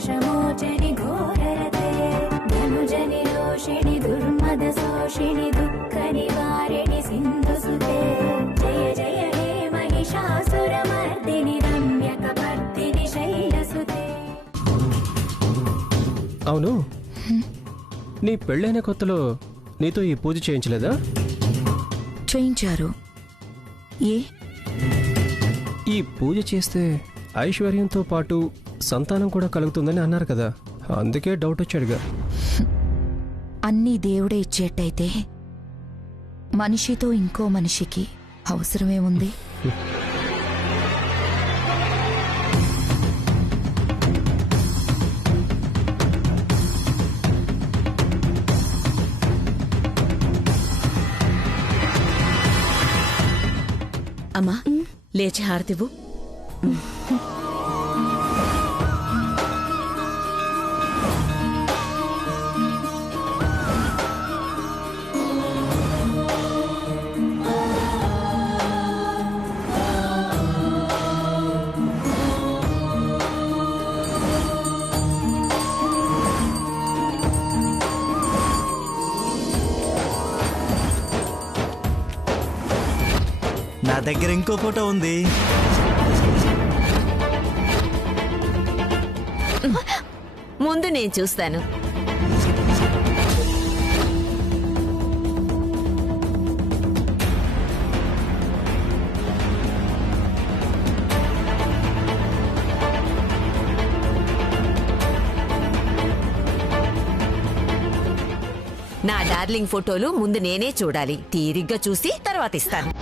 पाशमोचनि घोररते धनुजनि रोषिणि दुर्मद शोषिणि दुःख निवारिणि सिन्धुसुते जय जय हे महिषासुरमर्दिनि रम्यकपर्दिनि शैलसुते। అవును, నీ పెళ్ళైన కొత్తలో నీతో ఈ పూజ చేయించలేదా? చేయించారు. ఏ ఈ పూజ చేస్తే ఐశ్వర్యంతో పాటు సంతానం కూడా కలుగుతుందని అన్నారు కదా, అందుకే డౌట్ వచ్చాడుగా. అన్నీ దేవుడే ఇచ్చేట్టయితే మనిషితో ఇంకో మనిషికి అవసరమేముంది? అమ్మా లేచి హారతివ్వు. నా దగ్గర ఇంకో ఫోటో ఉంది. ముందు నేను చూస్తాను. నా డార్లింగ్ ఫోటోలు ముందు నేనే చూడాలి. తీరిగ్గా చూసి తర్వాత ఇస్తాను.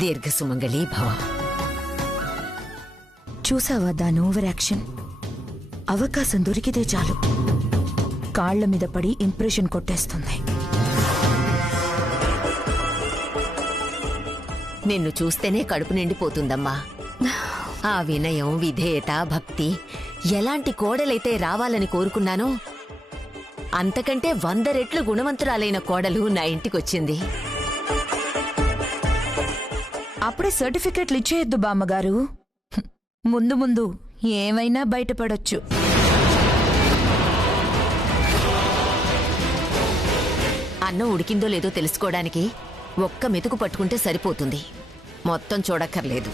దీర్ఘ సుమంగళీ భవ. చూసావా దాని ఓవర్ యాక్షన్? అవకాశం దొరికితే చాలు కాళ్ల మీద పడి ఇంప్రెషన్ కొట్టేస్తుంది. నిన్ను చూస్తేనే కడుపు నిండిపోతుందమ్మా. ఆ వినయం, విధేయత, భక్తి ఎలాంటి కోడలైతే రావాలని కోరుకున్నానో అంతకంటే 100 రెట్లు గుణవంతురాలైన కోడలు నా ఇంటికొచ్చింది. అప్పుడే సర్టిఫికెట్లు ఇచ్చేయద్దు బామ్మగారు. ముందు ముందు ఏమైనా బయటపడొచ్చు. అన్నం ఉడికిందో లేదో తెలుసుకోవడానికి ఒక్క మెతుకు పట్టుకుంటే సరిపోతుంది. మొత్తం చూడక్కర్లేదు.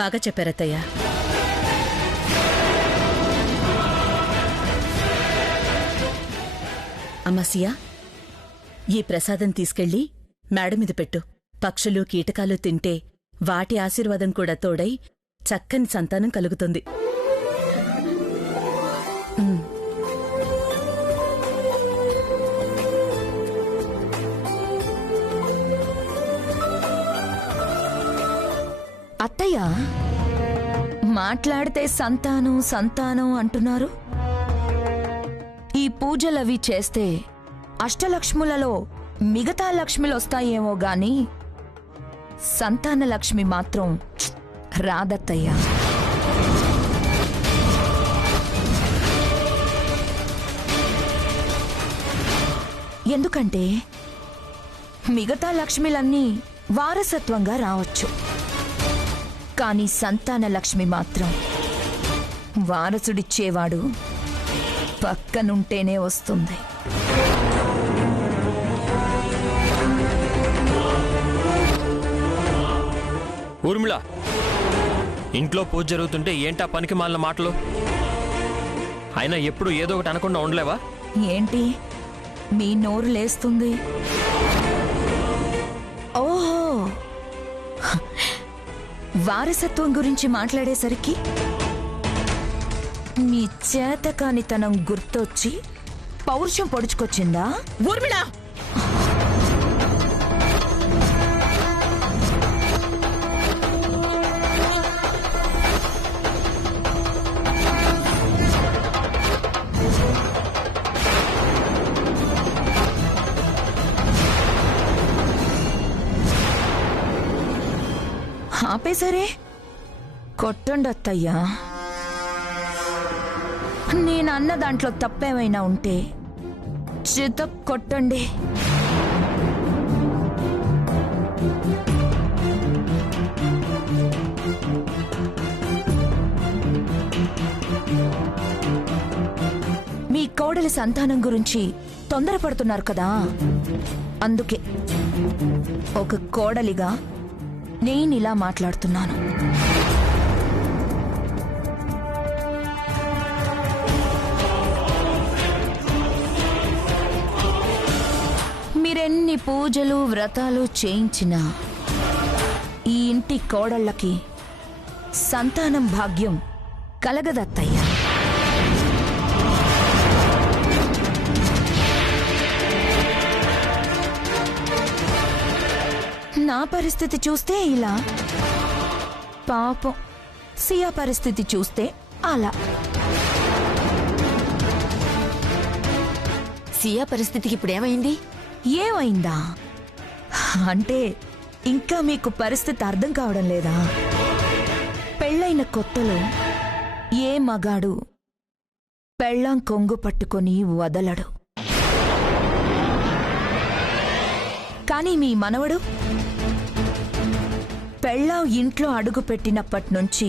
బాగా చెప్పారత్తయ్య. అమ్మసియా, ఈ ప్రసాదం తీసుకెళ్లి మేడ మీద పెట్టు. పక్షులు, కీటకాలు తింటే వాటి ఆశీర్వాదం కూడా తోడై చక్కని సంతానం కలుగుతుంది. అత్తయ్య మాట్లాడితే సంతానం సంతానం అంటున్నారు. ఈ పూజలవి చేస్తే అష్టలక్ష్ములలో మిగతా లక్ష్మిలొస్తాయేమో గాని సంతాన లక్ష్మి మాత్రం రాదత్తయ్య. ఎందుకంటే మిగతా లక్ష్మిలన్నీ వారసత్వంగా రావచ్చు, కానీ సంతాన లక్ష్మి మాత్రం వారసుడిచ్చేవాడు పక్కనుంటేనే వస్తుంది. ఊర్మిళ, ఇంట్లో పూజ జరుగుతుంటే ఏంటా పనికి మాలిన మాటలు? అయినా ఎప్పుడు ఏదో ఒకటి అనకుండా ఉండలేవా? ఏంటి మీ నోరు లేస్తుంది? ఓహో, వారసత్వం గురించి మాట్లాడేసరికి మీ చేతకానితనం గుర్తొచ్చి పౌరుషం పొడుచుకొచ్చిందా? ఊర్మిళ! ఆపేసరే, కొట్టండి అత్తయ్యా. నేను అన్న దాంట్లో తప్పేమైనా ఉంటే చిత కొట్టండి. మీ కోడలి సంతానం గురించి తొందరపడుతున్నారు కదా, అందుకే ఒక కోడలిగా నేనిలా మాట్లాడుతున్నాను. మీరెన్ని పూజలు వ్రతాలు చేయించినా ఈ ఇంటి కోడళ్ళకి సంతానం భాగ్యం కలగదత్తయ్యా. నా పరిస్థితి చూస్తే ఇలా, పాపం సియా పరిస్థితి చూస్తే అలా. సియా పరిస్థితికి ఇప్పుడేమైంది? ఏమైందా అంటే ఇంకా మీకు పరిస్థితి అర్థం కావడం లేదా? పెళ్ళైన కొత్తలో ఏ మగాడు పెళ్ళాం కొంగు పట్టుకొని వదలడు. కానీ మీ మనవడు పెళ్ళాం ఇంట్లో అడుగు పెట్టినప్పటి నుంచి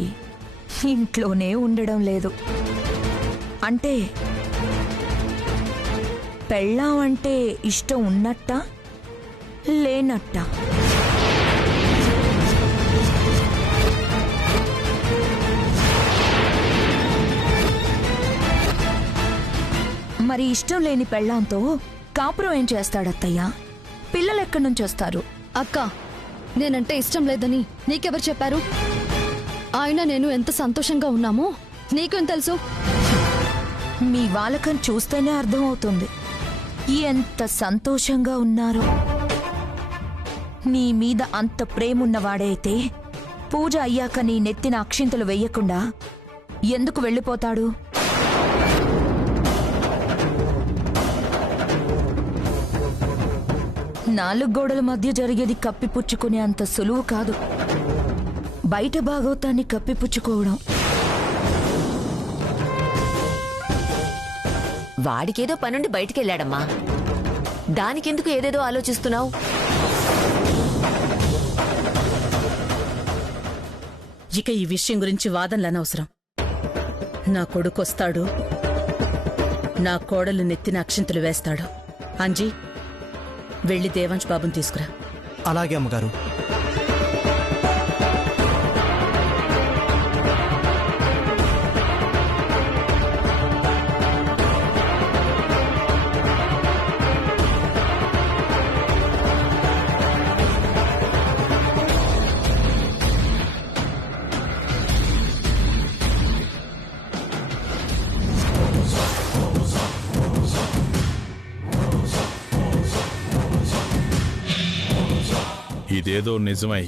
ఇంట్లోనే ఉండడం లేదు. అంటే పెళ్ళాం అంటే ఇష్టం ఉన్నట్టా లేనట్టా? మరి ఇష్టం లేని పెళ్ళాంతో కాపురం ఏం చేస్తాడత్తయ్యా? పిల్లలెక్కడి నుంచి వస్తారు? అక్క, నేనంటే ఇష్టం లేదని నీకెవరు చెప్పారు? ఆయన నేను ఎంత సంతోషంగా ఉన్నామో నీకేం తెలుసు? మీ వాళ్ళకని చూస్తేనే అర్థమవుతుంది ఎంత సంతోషంగా ఉన్నారో. నీ మీద అంత ప్రేమున్నవాడే అయితే పూజ అయ్యాక నీ నెత్తిన అక్షింతలు వెయ్యకుండా ఎందుకు వెళ్ళిపోతాడు? నాలుగు గోడల మధ్య జరిగేది కప్పిపుచ్చుకునే అంత సులువు కాదు బయట భాగవతాన్ని కప్పిపుచ్చుకోవడం. వాడికేదో పనుండి బయటికెళ్ళాడమ్మా, దానికెందుకు ఏదేదో ఆలోచిస్తున్నావు? ఇక ఈ విషయం గురించి వాదనలనవసరం. నా కొడుకొస్తాడు, నా కోడలు నెత్తిన అక్షింతలు వేస్తాడు. అంజీ, వెళ్ళి దేవాంశ్ బాబుని తీసుకురా. అలాగే అమ్మగారు. ఇదేదో నిజమై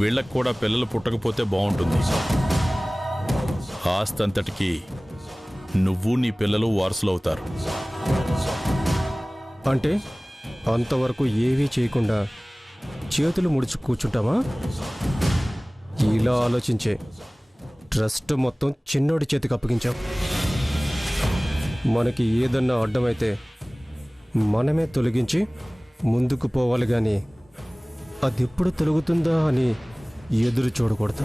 వీళ్ళకు కూడా పిల్లలు పుట్టకపోతే బాగుంటుంది. ఆస్తంతటికి నువ్వు నీ పిల్లలు వారసులవుతారు. అంటే అంతవరకు ఏవీ చేయకుండా చేతులు ముడుచు కూర్చుంటామా? ఇలా ఆలోచించే ట్రస్ట్ మొత్తం చిన్నోడి చేతికి అప్పగించాం. మనకి ఏదన్నా అడ్డమైతే మనమే తొలగించి ముందుకు పోవాలి కానీ అది ఎప్పుడు తొలగుతుందా అని ఎదురు చూడకూడదు.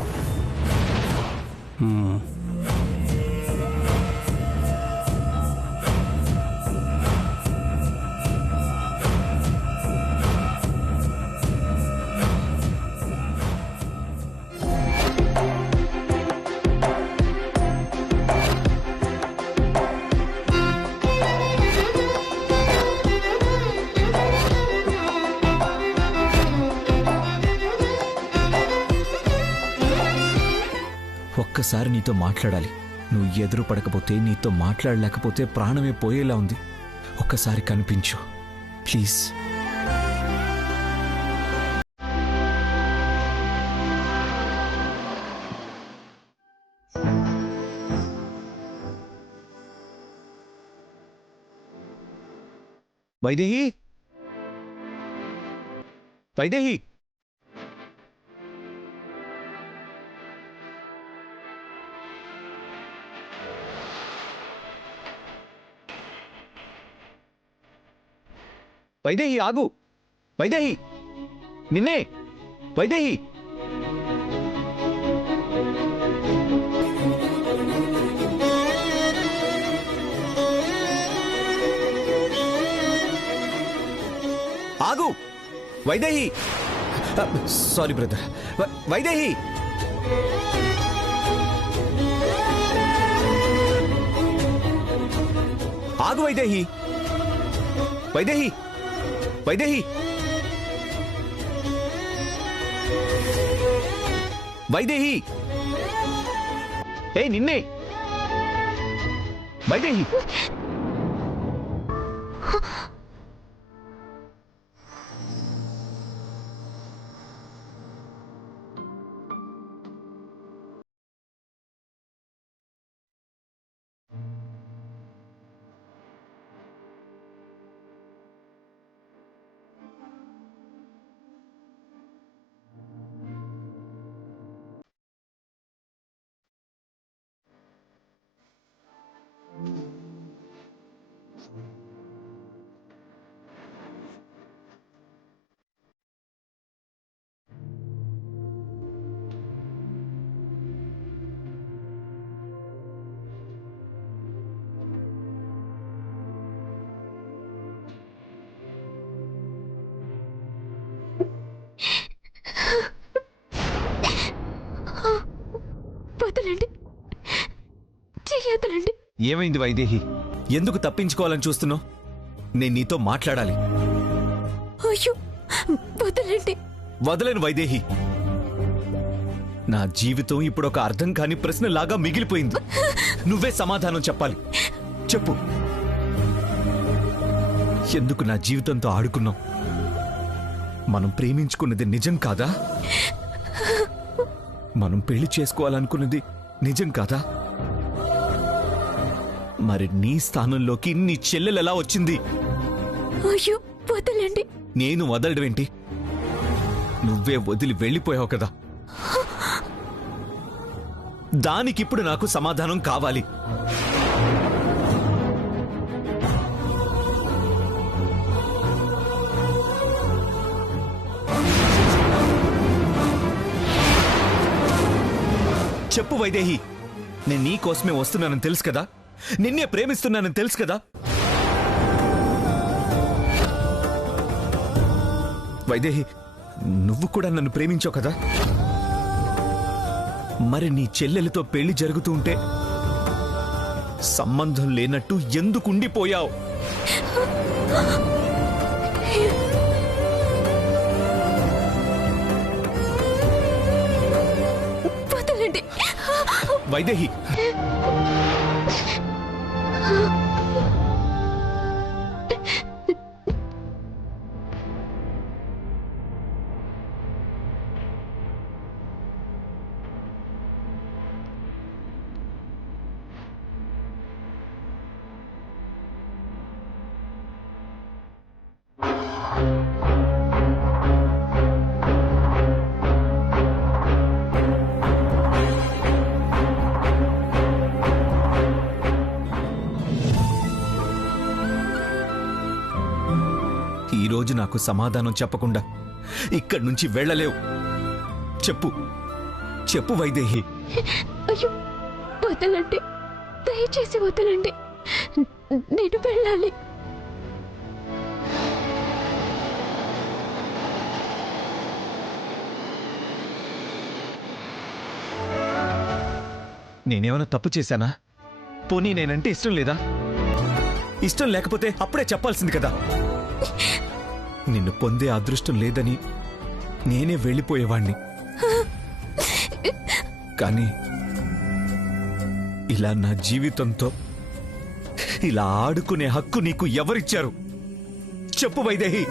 ఒక్కసారి నీతో మాట్లాడాలి. నువ్వు ఎదురు పడకపోతే, నీతో మాట్లాడలేకపోతే ప్రాణమే పోయేలా ఉంది. ఒక్కసారి కనిపించు ప్లీజ్. వైదేహి, వైదేహి, వైదేహి ఆగు. వైదేహి, నిన్నే. వైదేహి, ఆగు. Vaidehi, sorry brother. వైదేహి, ఆగు. వైదేహి, వైదేహి, వైదేహి, వైదేహి, ఏ నిన్నే. వైదేహి, వదలండి, చెయ్యొదలండి. ఏమైంది వైదేహి? ఎందుకు తప్పించుకోవాలని చూస్తున్నావు? నేను నీతో మాట్లాడాలి. అయ్యో, వదలండి. వదలేను వైదేహి. నా జీవితం ఇప్పుడు ఒక అర్థం కాని ప్రశ్నలాగా మిగిలిపోయింది. నువ్వే సమాధానం చెప్పాలి. చెప్పు, ఎందుకు నా జీవితంతో ఆడుకున్నావు? మనం ప్రేమించుకున్నది నిజం కాదా? మనం పెళ్లి చేసుకోవాలనుకున్నది నిజం కాదా? మరి నీ స్థానంలోకి నీ చెల్లెలెలా వచ్చింది? అయ్యో, వదలండి. నేను వదలడమేంటి? నువ్వే వదిలి వెళ్ళిపోయావు కదా. దానికిప్పుడు నాకు సమాధానం కావాలి. చెప్పు వైదేహి, నేను నీ కోసమే వస్తున్నానని తెలుసు కదా, నిన్నే ప్రేమిస్తున్నానని తెలుసు కదా. వైదేహి, నువ్వు కూడా నన్ను ప్రేమించావు కదా. మరి నీ చెల్లెలతో పెళ్లి జరుగుతూ ఉంటే సంబంధం లేనట్టు ఎందుకు ఉండిపోయావు? వదలండి. వైదేహి, ఈరోజు నాకు సమాధానం చెప్పకుండా ఇక్కడి నుంచి వెళ్ళలేవు. చెప్పు, చెప్పు వైదేహి. అయ్యో, వదలండి, దయచేసి వదలండి. నేను వెళ్ళాలి. నేనేమైనా తప్పు చేశానా? పోనీ నేనంటే ఇష్టం లేదా? ఇష్టం లేకపోతే అప్పుడే చెప్పాల్సింది కదా. నిన్ను పొందే అదృష్టం లేదని నేనే వెళ్ళిపోయేవాణ్ణి. కానీ ఇలా నా జీవితంతో ఇలా ఆడుకునే హక్కు నీకు ఎవరిచ్చారు? చెప్పు వైదేహి.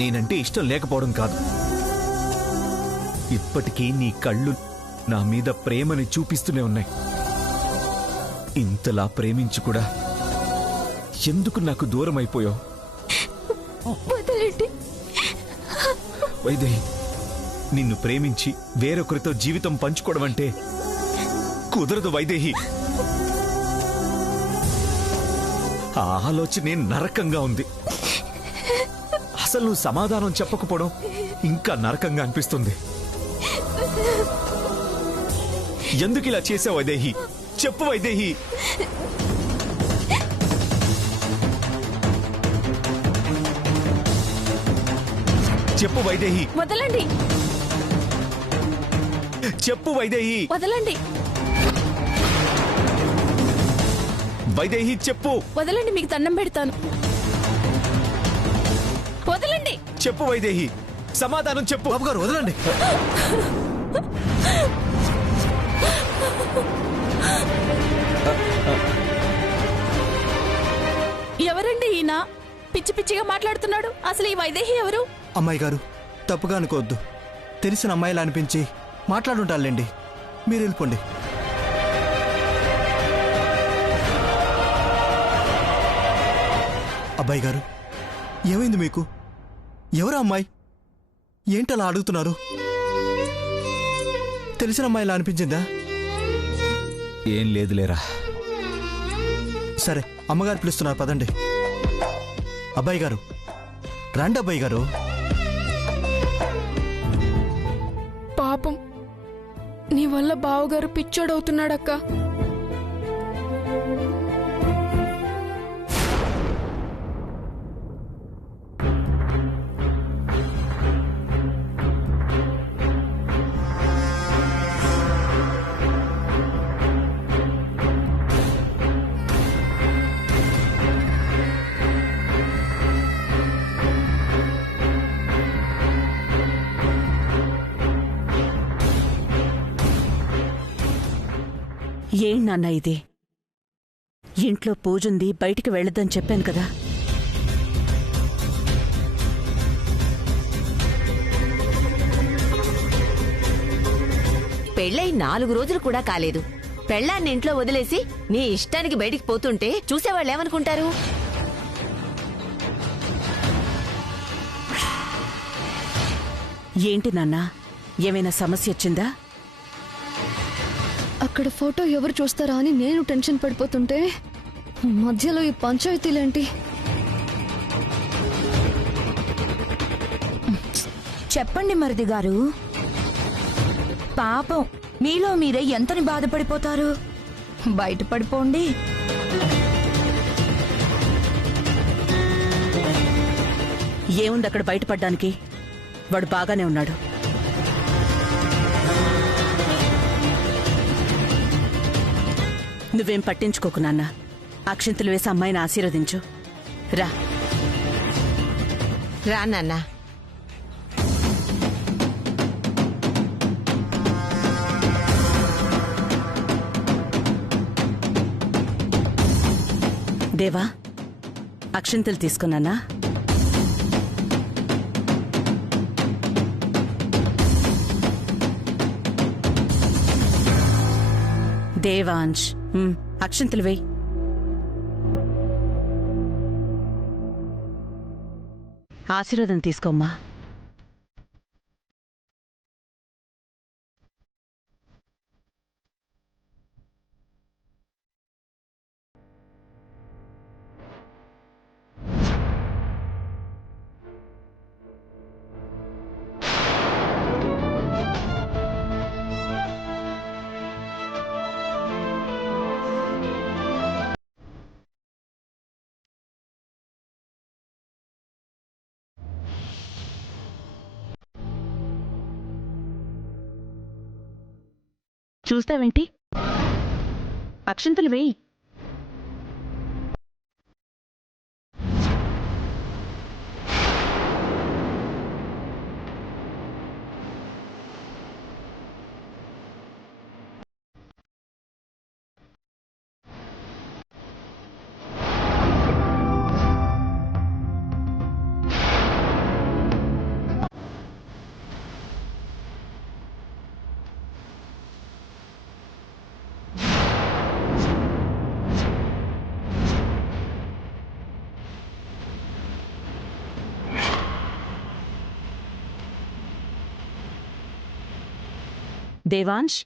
నేనంటే ఇష్టం లేకపోవడం కాదు, ఇప్పటికీ నీ కళ్ళు నా మీద ప్రేమని చూపిస్తూనే ఉన్నాయి. ఇంతలా ప్రేమించి కూడా ఎందుకు నాకు దూరం అయిపోయావు? వదలండి. వైదేహి, నిన్ను ప్రేమించి వేరొకరితో జీవితం పంచుకోవడం అంటే కుదరదు వైదేహి. ఆ ఆలోచనే నరకంగా ఉంది. అసలు నువ్వు సమాధానం చెప్పకపోవడం ఇంకా నరకంగా అనిపిస్తుంది. ఎందుకు ఇలా చేసావు వైదేహి? చెప్పు వైదేహి. చెప్పు వైదేహి. వదలండి. చెప్పు వైదేహి. వదలండి. వైదేహి చెప్పు. వదలండి, మీకు దండం పెడతాను. వదలండి. చెప్పు వైదేహి, సమాధానం చెప్పు. బాబు గారు వదలండి. ఎవరండి ఈయన? పిచ్చి పిచ్చిగా మాట్లాడుతున్నాడు. అసలు ఈ వైదేహి ఎవరు? అమ్మాయి గారు, తప్పుగా అనుకోవద్దు. తెలిసిన అమ్మాయిలా అనిపించి మాట్లాడుంటారులేండి. మీరు వెళ్ళిపోండి. అబ్బాయి గారు, ఏమైంది మీకు? ఎవరు అమ్మాయి? ఏంటలా అడుగుతున్నారు? తెలిసిన అమ్మాయిలా అనిపించిందా? ఏం లేదులేరా. సరే, అమ్మగారు పిలుస్తున్నారు, పదండి. అబ్బాయి గారు రండి. అబ్బాయి గారు, పాపం, నీ వల్ల బావగారు పిచ్చోడవుతున్నాడక్క. ఏం నాన్న ఇది? ఇంట్లో పూజుంది, బయటికి వెళ్ళొద్దని చెప్పాను కదా. పెళ్ళై 4 రోజులు కూడా కాలేదు. పెళ్ళాన్ని ఇంట్లో వదిలేసి నీ ఇష్టానికి బయటికి పోతుంటే చూసేవాళ్ళు ఏమనుకుంటారు? ఏంటి నాన్న, ఏమైనా సమస్య వచ్చిందా? అక్కడ ఫోటో ఎవరు చూస్తారా అని నేను టెన్షన్ పడిపోతుంటే మధ్యలో ఈ పంచాయతీలేంటి? చెప్పండి మరిది గారు. పాపం, మీలో మీరే ఎంతని బాధపడిపోతారు. బయటపడిపోండి. ఏముంది అక్కడ బయటపడ్డానికి? వాడు బాగానే ఉన్నాడు. నువ్వేం పట్టించుకోకు నాన్న. అక్షింతలు వేసి అమ్మాయిని ఆశీర్వదించు. రా రా నాన్న. దేవా, అక్షింతలు తీసుకున్నానా? దేవాంశ్, అక్షింతలు వేయి. ఆశీర్వాదం తీసుకోమ్మా. చూస్తావేంటి? అక్షింతలు వేయి. దేవాంశ్